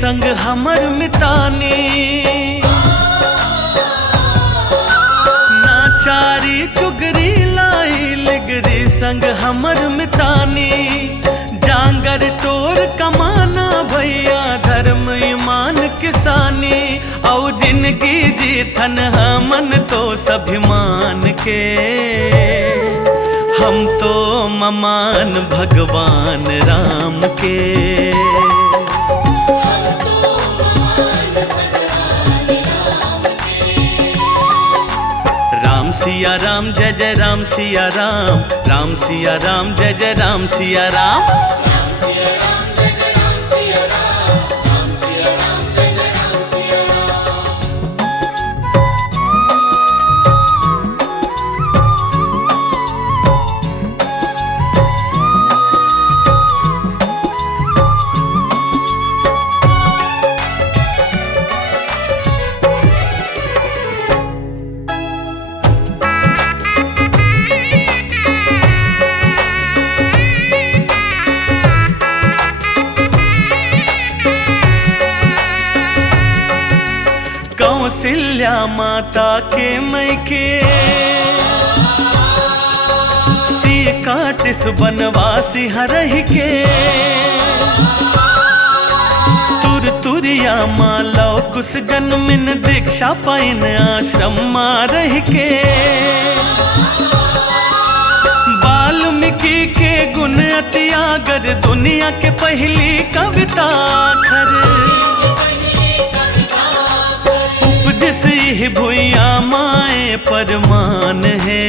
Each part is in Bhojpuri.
संग हमर मितानी नाचारी चुगरी लाई लिगरी संग हमर मितानी जांगर टोर कमाना भैया धर्म ईमान किसानी औ जिंदगी जीथन हमन तो सभिमान के हम तो ममान भगवान राम के। सिया राम जय जय राम सिया राम, राम सिया राम जय जय राम सिया राम, राम सिया राम जय जय राम सिया राम, राम सिया राम जय जय राम सिया कौशल्या माता के मैके सी काटिस बनवासी हरहि के तुर तुरिया मालौ कुछ जन्मिन दीक्षा पाइन आश्रम माँ रह के वाल्मीकि के गुण अतियागर दुनिया के पहली कविता खर जिस भुइया माए परमान है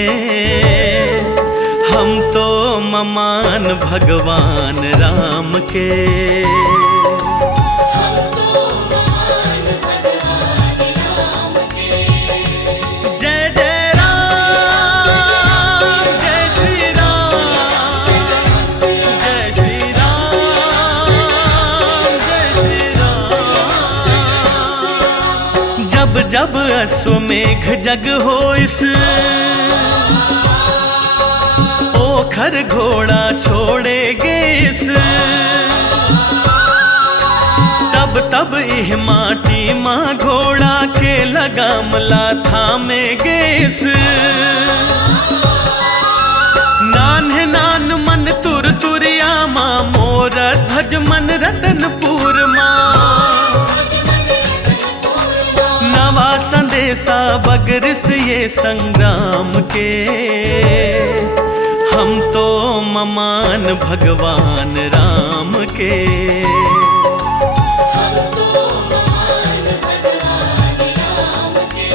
हम तो ममान भगवान राम के। हम तो ममान भगवान राम के। जय जय राम जय श्री राम, जय श्री राम जय श्री राम। जब जब अश्वमेघ जग होइस ओखर घोड़ा छोड़ेगे इस तब तब इह माटी माँ घोड़ा के लगामला थामेगे इस नान्हे नान मन तुर तुरिया माँ मोर ध्वज मन रतनपुर माँ नवा संदेशा बगरिस ये संग्राम के हम तो ममान भगवान राम के। हम तो ममान भगवान राम के।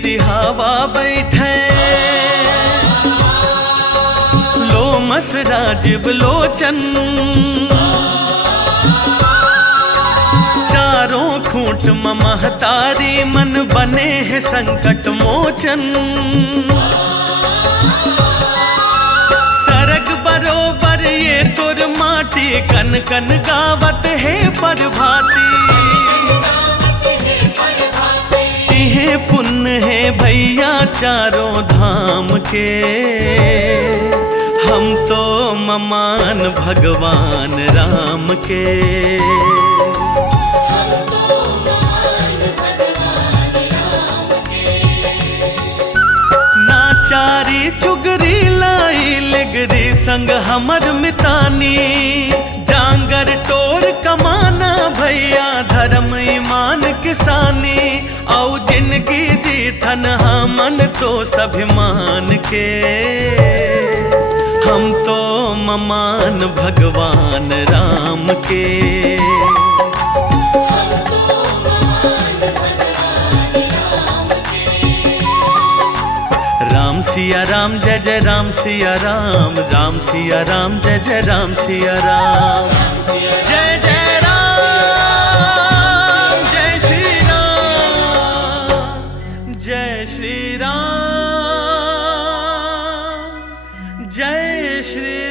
सिहावा बैठे लोमस राजीव लोचन चारों खूंट महतारी मन बने हैं संकट मोचन कन कन गावत है प्रभाती। इहे पुण्य है भैया चारों धाम के, हम तो ममान भगवान राम के। नाचारी चुगरी लाई लिगरी संग हमर मितानी, जांगर टोर कमाना भैया धर्म ईमान किसानी। औ जिनकी जीतन हमन तो स्वाभिमान के, हम तो ममान भगवान राम के। राम सिया राम जय जय राम सिया राम, राम सिया राम जय जय राम सिया राम। जय जय राम जय श्री राम, जय श्री राम जय श्री